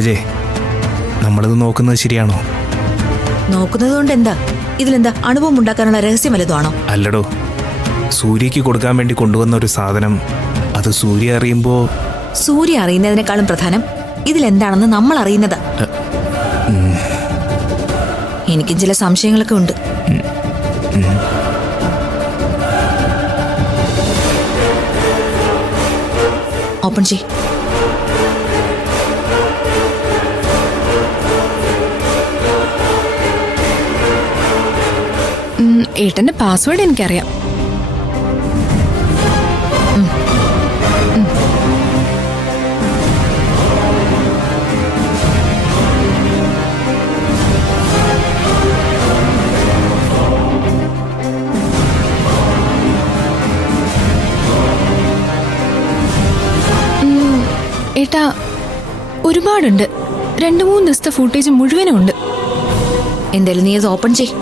നീരജേ, നമ്മളിത് നോക്കുന്നത് ശരിയാണോ? നോക്കുന്നത് കൊണ്ട് എന്താ? ഇതിലെന്താ അണുബോംബ് ഉണ്ടാക്കാനുള്ള രഹസ്യം വല്ലതുമാണോ? അല്ലടോ, സൂര്യക്ക് കൊടുക്കാൻ വേണ്ടി കൊണ്ടുവന്ന ഒരു സാധനം അത് സൂര്യ അറിയുമ്പോ... സൂര്യ അറിയുന്നതിനേക്കാളും പ്രധാനം ഇതിലെന്താണെന്ന് നമ്മൾ അറിയുന്നതാ. എനിക്കും ചില സംശയങ്ങളൊക്കെ ഉണ്ട്. ഓപ്പൺ ചെയ്. ഏട്ടന്റെ പാസ്വേഡ് എനിക്കറിയാം. ഏട്ടാ, ഒരുപാടുണ്ട്. 2-3 ദിവസത്തെ ഫുട്ടേജ് മുഴുവനും ഉണ്ട്. എന്തായാലും നീ അത് ഓപ്പൺ ചെയ്.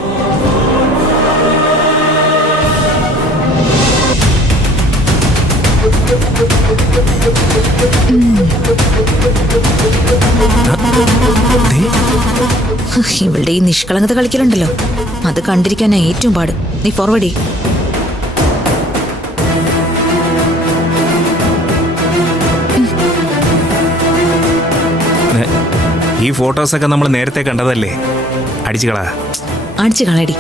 ഇവളുടെ ഈ നിഷ്കളങ്കത കളിക്കലുണ്ടല്ലോ, അത് കണ്ടിരിക്കാനാ ഏറ്റവും പാട്. നീ ഫോർവേഡ് ചെയ്. ഈ ഫോട്ടോസൊക്കെ നമ്മൾ നേരത്തെ കണ്ടതല്ലേ? അടിച്ചു കളാ. അടിച്ചു കളയടി.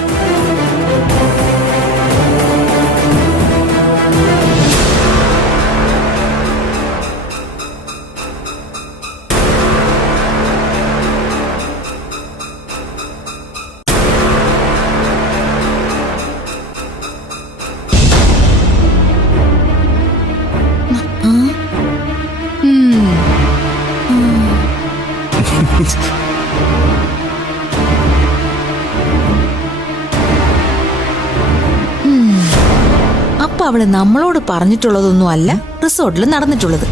അപ്പൊ അവള് നമ്മളോട് പറഞ്ഞിട്ടുള്ളതൊന്നും അല്ല റിസോർട്ടിൽ നടന്നിട്ടുള്ളത്.